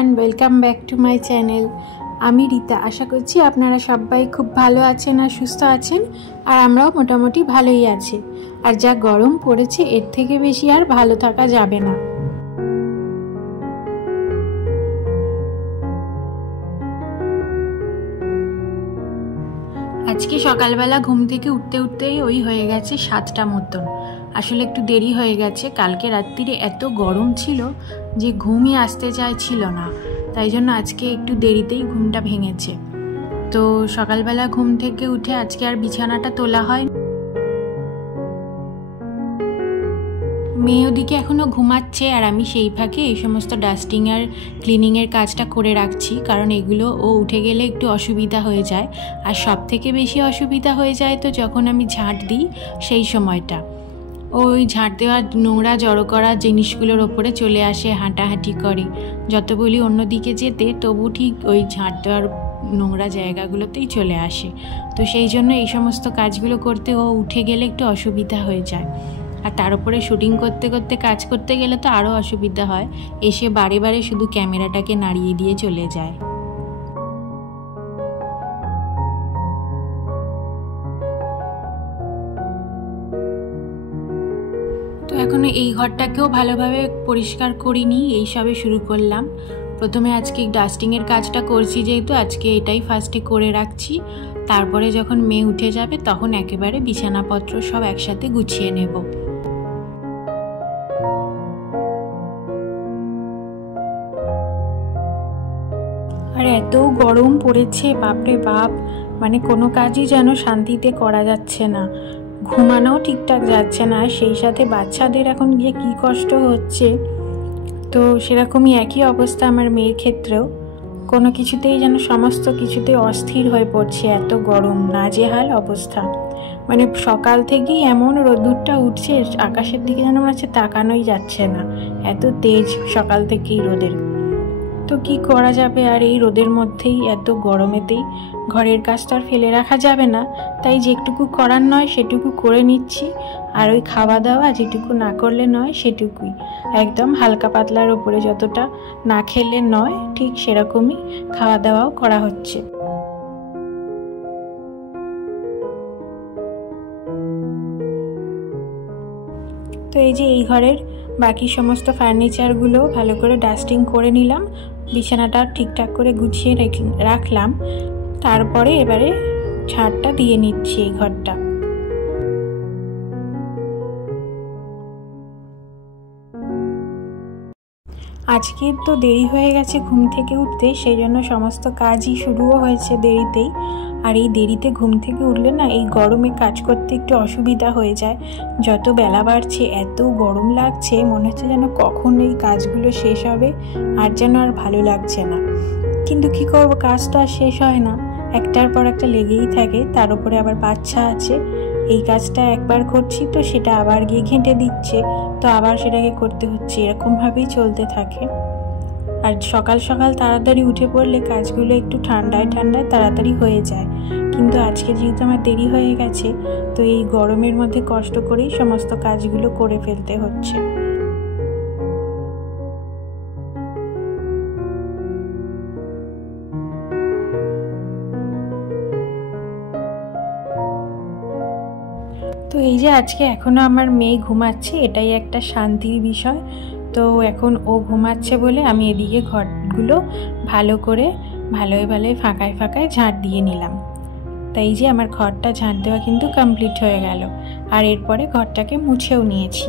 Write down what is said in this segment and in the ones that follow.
Everyone, welcome back to my channel. আমি রীতা। আশা করছি আপনারা সবাই খুব ভালো আছেন আর সুস্থ আছেন, আর আমরাও মোটামুটি ভালোই আছি। আর যা গরম পড়েছে এর থেকে বেশি আর ভালো থাকা যাবে না। আজকে সকালবেলা ঘুম থেকে উঠতেই ওই হয়ে গেছে 7টা মতন। আসলে একটু দেরি হয়ে গেছে, কালকে রাত্রিরে এত গরম ছিল যে ঘুমই আসতে চাইছিল না, তাই জন্য আজকে একটু দেরিতেই ঘুমটা ভেঙেছে। তো সকালবেলা ঘুম থেকে উঠে আজকে আর বিছানাটা তোলা হয়। মেয়ে ওদিকে এখনও ঘুমাচ্ছে, আর আমি সেই ফাঁকে এই সমস্ত ডাস্টিং আর ক্লিনিংয়ের কাজটা করে রাখছি, কারণ এগুলো ও উঠে গেলে একটু অসুবিধা হয়ে যায়। আর সব থেকে বেশি অসুবিধা হয়ে যায় তো যখন আমি ঝাঁট দিই সেই সময়টা। ওই ঝাঁট দেওয়ার নোংরা জড়ো করা জিনিসগুলোর ওপরে চলে আসে, হাঁটাহাঁটি করে। যত বলি অন্যদিকে যেতে, তবু ঠিক ওই ঝাঁট দেওয়ার নোংরা জায়গাগুলোতেই চলে আসে। তো সেই জন্য এই সমস্ত কাজগুলো করতে ও উঠে গেলে একটু অসুবিধা হয়ে যায়। আর তার উপরে শুটিং করতে করতে কাজ করতে গেলে তো আরও অসুবিধা হয়, এসে বারে বারে শুধু ক্যামেরাটাকে নাড়িয়ে দিয়ে চলে যায়। তো এখনো এই ঘরটাকেও ভালোভাবে পরিষ্কার করিনি, এই সবে শুরু করলাম। প্রথমে আজকে ডাস্টিংয়ের কাজটা করছি, যেহেতু আজকে এটাই ফার্স্টে করে রাখছি। তারপরে যখন মেয়ে উঠে যাবে তখন একেবারে বিছানাপত্র সব একসাথে গুছিয়ে নেব। আর এত গরম পড়েছে, বাপরে বাপ, মানে কোনো কাজই যেন শান্তিতে করা যাচ্ছে না, ঘুমানোও ঠিকঠাক যাচ্ছে না। সেই সাথে বাচ্চাদের এখন গিয়ে কী কষ্ট হচ্ছে, তো সেরকমই একই অবস্থা আমার মেয়ের ক্ষেত্রেও। কোনো কিছুতেই যেন সমস্ত কিছুতে অস্থির হয়ে পড়ছে, এত গরম, নাজেহাল অবস্থা। মানে সকাল থেকেই এমন রোদ্দুরটা উঠছে, আকাশের দিকে যেন মনে হচ্ছে তাকানোই যাচ্ছে না, এত তেজ সকাল থেকেই রোদের। তো কি করা যাবে, আর এই রোদের মধ্যেই এত গরমেতেই ঘরের কাজটা আর ফেলে রাখা যাবে না, তাই যেটুকু করার নয় সেটুকু করে নিচ্ছি। আর ওই খাওয়া দাওয়া যেটুকু না করলে নয় সেটুকুই, একদম হালকা পাতলার ওপরে, যতটা না খেলে নয় ঠিক সেরকমই খাওয়া দাওয়াও করা হচ্ছে। তো এই যে এই ঘরের বাকি সমস্ত ফার্নিচারগুলো ভালো করে ডাস্টিং করে নিলাম, বিছানাটা ঠিকঠাক করে গুছিয়ে রাখলাম। তারপরে এবারে ঝাড়টা দিয়ে নিচ্ছি এই ঘরটা। আজকে তো দেরি হয়ে গেছে ঘুম থেকে উঠতে, সেই জন্য সমস্ত কাজই শুরুও হয়েছে দেরিতেই। আর এই দেরিতে ঘুম থেকে উঠলে না, এই গরমে কাজ করতে একটু অসুবিধা হয়ে যায়। যত বেলা বাড়ছে এত গরম লাগছে, মনে হচ্ছে যেন কখন এই কাজগুলো শেষ হবে, আর যেন আর ভালো লাগছে না। কিন্তু কি করব, কাজ তো আর শেষ হয় না, একটার পর একটা লেগেই থাকে। তার উপরে আবার বাচ্চা আছে, এই কাজটা একবার করছি তো সেটা আবার গিয়ে ঘেঁটে দিচ্ছে, তো আবার সেটাকে করতে হচ্ছে, এরকমভাবেই চলতে থাকে। আর সকাল সকাল তাড়াতাড়ি উঠে পড়লে কাজগুলো একটু ঠান্ডায় তাড়াতাড়ি হয়ে যায়। কিন্তু আজকে যেহেতু আমার দেরি হয়ে গেছে, তো এই গরমের মধ্যে কষ্ট করেই সমস্ত কাজগুলো করে ফেলতে হচ্ছে। তো এই যে আজকে এখনও আমার মেয়ে ঘুমাচ্ছে, এটাই একটা শান্তির বিষয়। তো এখন ও ঘুমাচ্ছে বলে আমি এদিকে ঘরগুলো ভালো করে ভালোই ফাঁকায় ঝাঁট দিয়ে নিলাম। তাই যে আমার ঘরটা ঝাঁট দেওয়া কিন্তু কমপ্লিট হয়ে গেল, আর এরপরে ঘরটাকে মুছেও নিয়েছি।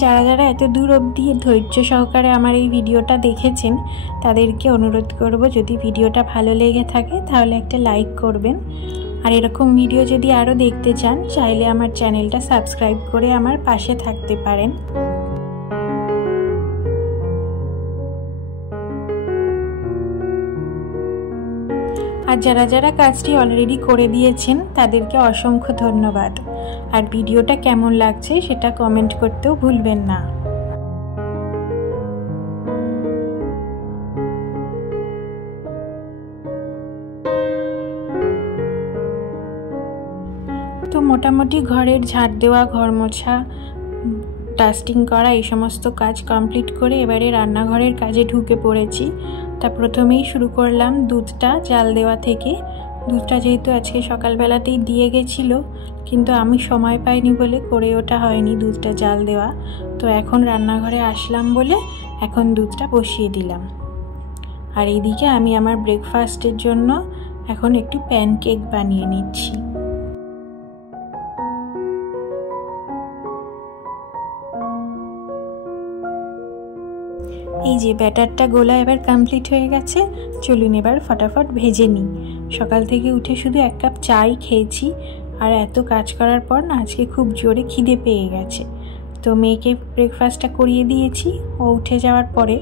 যারা যারা এত দূর অবধি ধৈর্য সহকারে আমার এই ভিডিওটা দেখেছেন, তাদেরকে অনুরোধ করব, যদি ভিডিওটা ভালো লেগে থাকে তাহলে একটা লাইক করবেন। আর এরকম ভিডিও যদি আরও দেখতে চান, চাইলে আমার চ্যানেলটা সাবস্ক্রাইব করে আমার পাশে থাকতে পারেন। আর যারা যারা কাজটি অলরেডি করে দিয়েছেন তাদেরকে অসংখ্য ধন্যবাদ। আর ভিডিওটা কেমন লাগছে সেটা কমেন্ট করতেও ভুলবেন না। তো মোটামুটি ঘরের ঝাড় দেওয়া, ঘর মোছা, ডাস্টিং করা এই সমস্ত কাজ কমপ্লিট করে এবারে রান্নাঘরের কাজে ঢুকে পড়েছি। তা প্রথমেই শুরু করলাম দুধটা জাল দেওয়া থেকে। দুধটা যেহেতু আজকে সকালবেলাতেই দিয়ে গেছিলো, কিন্তু আমি সময় পাইনি বলে করে ওটা হয়নি দুধটা জাল দেওয়া। তো এখন রান্নাঘরে আসলাম বলে এখন দুধটা বসিয়ে দিলাম। আর এইদিকে আমি আমার ব্রেকফাস্টের জন্য এখন একটু প্যানকেক বানিয়ে নিচ্ছি। এই যে ব্যাটারটা গোলা এবার কমপ্লিট হয়ে গেছে, চলুন এবার ফটাফট ভেজে নিই। সকাল থেকে উঠে শুধু 1 কাপ চাই খেয়েছি, আর এত কাজ করার পর না আজকে খুব জোরে খিদে পেয়ে গেছে। তো মেয়েকে ব্রেকফাস্টটা করিয়ে দিয়েছি ও উঠে যাওয়ার পরে,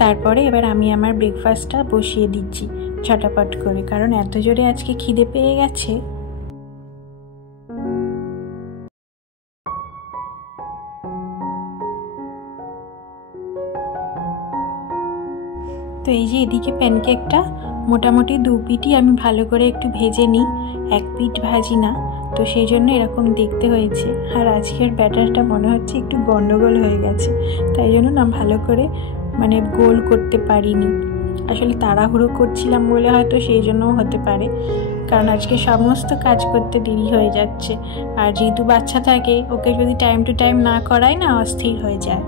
তারপরে এবার আমি আমার ব্রেকফাস্টটা বসিয়ে দিচ্ছি ঝটাপট করে, কারণ এত জোরে আজকে খিদে পেয়ে গেছে। তো এই যে এদিকে প্যানকেকটা মোটামুটি 2 পিঠই আমি ভালো করে একটু ভেজে নিই, 1 পিঠ ভাজি না, তো সেই জন্য এরকম দেখতে হয়েছে। আর আজকের ব্যাটারটা মনে হচ্ছে একটু গন্ডগোল হয়ে গেছে, তাই জন্য না ভালো করে গোল করতে পারিনি। আসলে তাড়াহুড়ো করছিলাম বলে হয়তো সেই জন্যও হতে পারে, কারণ আজকে সমস্ত কাজ করতে দেরি হয়ে যাচ্ছে। আর যেহেতু বাচ্চা থাকে, ওকে যদি টাইম টু টাইম না করাই না অস্থির হয়ে যায়।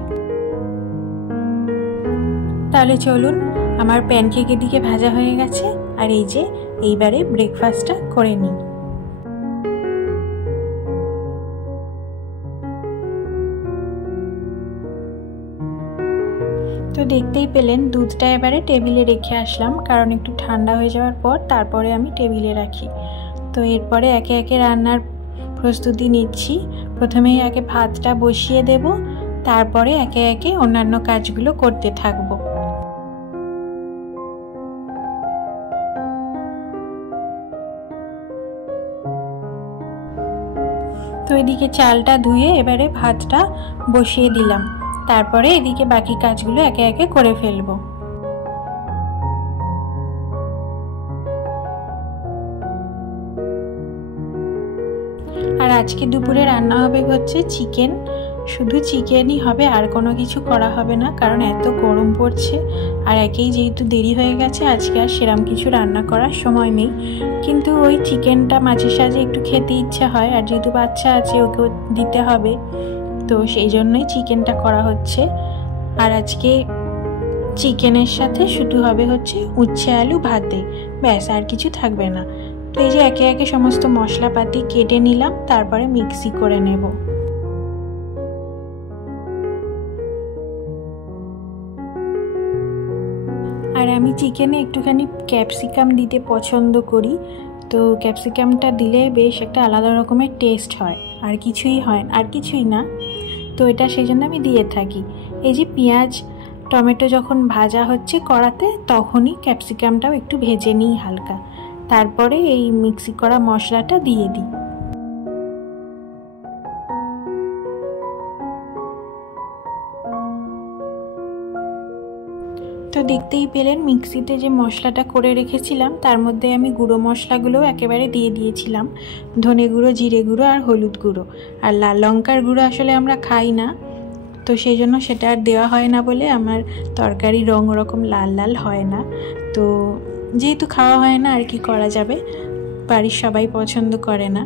তাহলে চলুন, আমার প্যানকেকের দিকে ভাজা হয়ে গেছে, আর এই যে এইবারে ব্রেকফাস্টটা করে নিই। তো দেখতেই পেলেন দুধটা এবারে টেবিলে রেখে আসলাম, কারণ একটু ঠান্ডা হয়ে যাওয়ার পর তারপরে আমি টেবিলে রাখি। তো এরপরে একে একে রান্নার প্রস্তুতি নিচ্ছি। প্রথমেই আগে ভাতটা বসিয়ে দেব, তারপরে একে একে অন্যান্য কাজগুলো করতে থাকবো। তো এদিকে চালটা ধুয়ে এবারে ভাতটা বসিয়ে দিলাম, তারপরে এদিকে বাকি কাজগুলো একে একে করে ফেলবো। আর আজকে দুপুরে রান্না হবে হচ্ছে চিকেন, শুধু চিকেনই হবে, আর কোনো কিছু করা হবে না, কারণ এত গরম পড়ছে। আর একেই যেহেতু দেরি হয়ে গেছে, আজকে আর সেরকম কিছু রান্না করার সময় নেই। কিন্তু ওই চিকেনটা মাঝে সাঝে একটু খেতে ইচ্ছা হয়, আর যেহেতু বাচ্চা আছে ওকেও দিতে হবে, তো সেই জন্যই চিকেনটা করা হচ্ছে। আর আজকে চিকেনের সাথে শুধু হবে হচ্ছে উচ্ছে আলু ভাতে, ব্যাস, আর কিছু থাকবে না। তো এই যে একে একে সমস্ত মশলাপাতি কেটে নিলাম, তারপরে মিক্সি করে নেব। আর আমি চিকেনে একটুখানি ক্যাপসিকাম দিতে পছন্দ করি, তো ক্যাপসিকামটা দিলে বেশ একটা আলাদা রকমের টেস্ট হয়, আর কিছুই না। তো এটা সেই জন্য আমি দিয়ে থাকি। এই যে পেঁয়াজ টমেটো যখন ভাজা হচ্ছে কড়াতে, তখনই ক্যাপসিকামটাও একটু ভেজে নিই হালকা, তারপরে এই মিক্সি করা মশলাটা দিয়ে দিই। তো দেখতেই পেলেন মিক্সিতে যে মশলাটা করে রেখেছিলাম, তার মধ্যে আমি গুঁড়ো মশলাগুলোও একেবারে দিয়ে দিয়েছিলাম, ধনে গুঁড়ো, জিরে গুঁড়ো আর হলুদ গুঁড়ো। আর লাল লঙ্কার গুঁড়ো আসলে আমরা খাই না, তো সেই জন্য সেটা আর দেওয়া হয় না বলে আমার তরকারি রং ওরকম লাল লাল হয় না। তো যেহেতু খাওয়া হয় না, আর কি করা যাবে, বাড়ির সবাই পছন্দ করে না।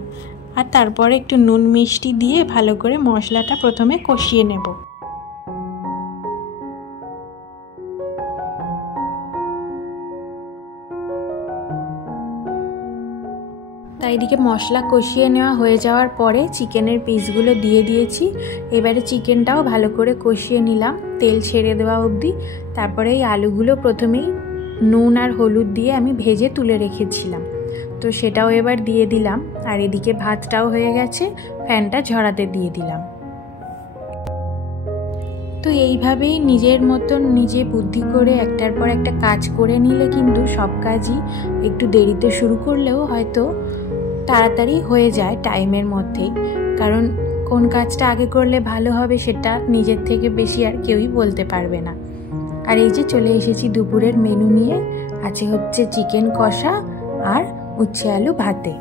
আর তারপরে একটু নুন মিষ্টি দিয়ে ভালো করে মশলাটা প্রথমে কষিয়ে নেব। তাই এদিকে মশলা কষিয়ে নেওয়া হয়ে যাওয়ার পরে চিকেনের পিসগুলো দিয়ে দিয়েছি। এবারে চিকেনটাও ভালো করে কষিয়ে নিলাম তেল ছেড়ে দেওয়া অবধি। তারপরে এই আলুগুলো প্রথমেই নুন আর হলুদ দিয়ে আমি ভেজে তুলে রেখেছিলাম, তো সেটাও এবার দিয়ে দিলাম। আর এদিকে ভাতটাও হয়ে গেছে, ফ্যানটা ঝরাতে দিয়ে দিলাম। তো এইভাবেই নিজের মতন নিজে বুদ্ধি করে একটার পর একটা কাজ করে নিলে কিন্তু সব কাজই একটু দেরিতে শুরু করলেও হয়তো তাড়াতাড়ি হয়ে যায় টাইমের মধ্যেই। কারণ কোন কাজটা আগে করলে ভালো হবে সেটা নিজের থেকে বেশি আর কেউই বলতে পারবে না। আর এই যে চলে এসেছি দুপুরের মেনু নিয়ে, আছে হচ্ছে চিকেন কষা আর উচ্ছে আলু ভাতে।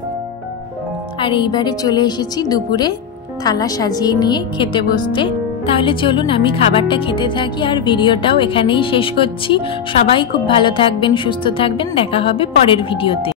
আর এইবারে চলে এসেছি দুপুরে থালা সাজিয়ে নিয়ে খেতে বসতে। তাহলে চলুন আমি খাবারটা খেতে থাকি আর ভিডিওটাও এখানেই শেষ করছি। সবাই খুব ভালো থাকবেন, সুস্থ থাকবেন, দেখা হবে পরের ভিডিওতে।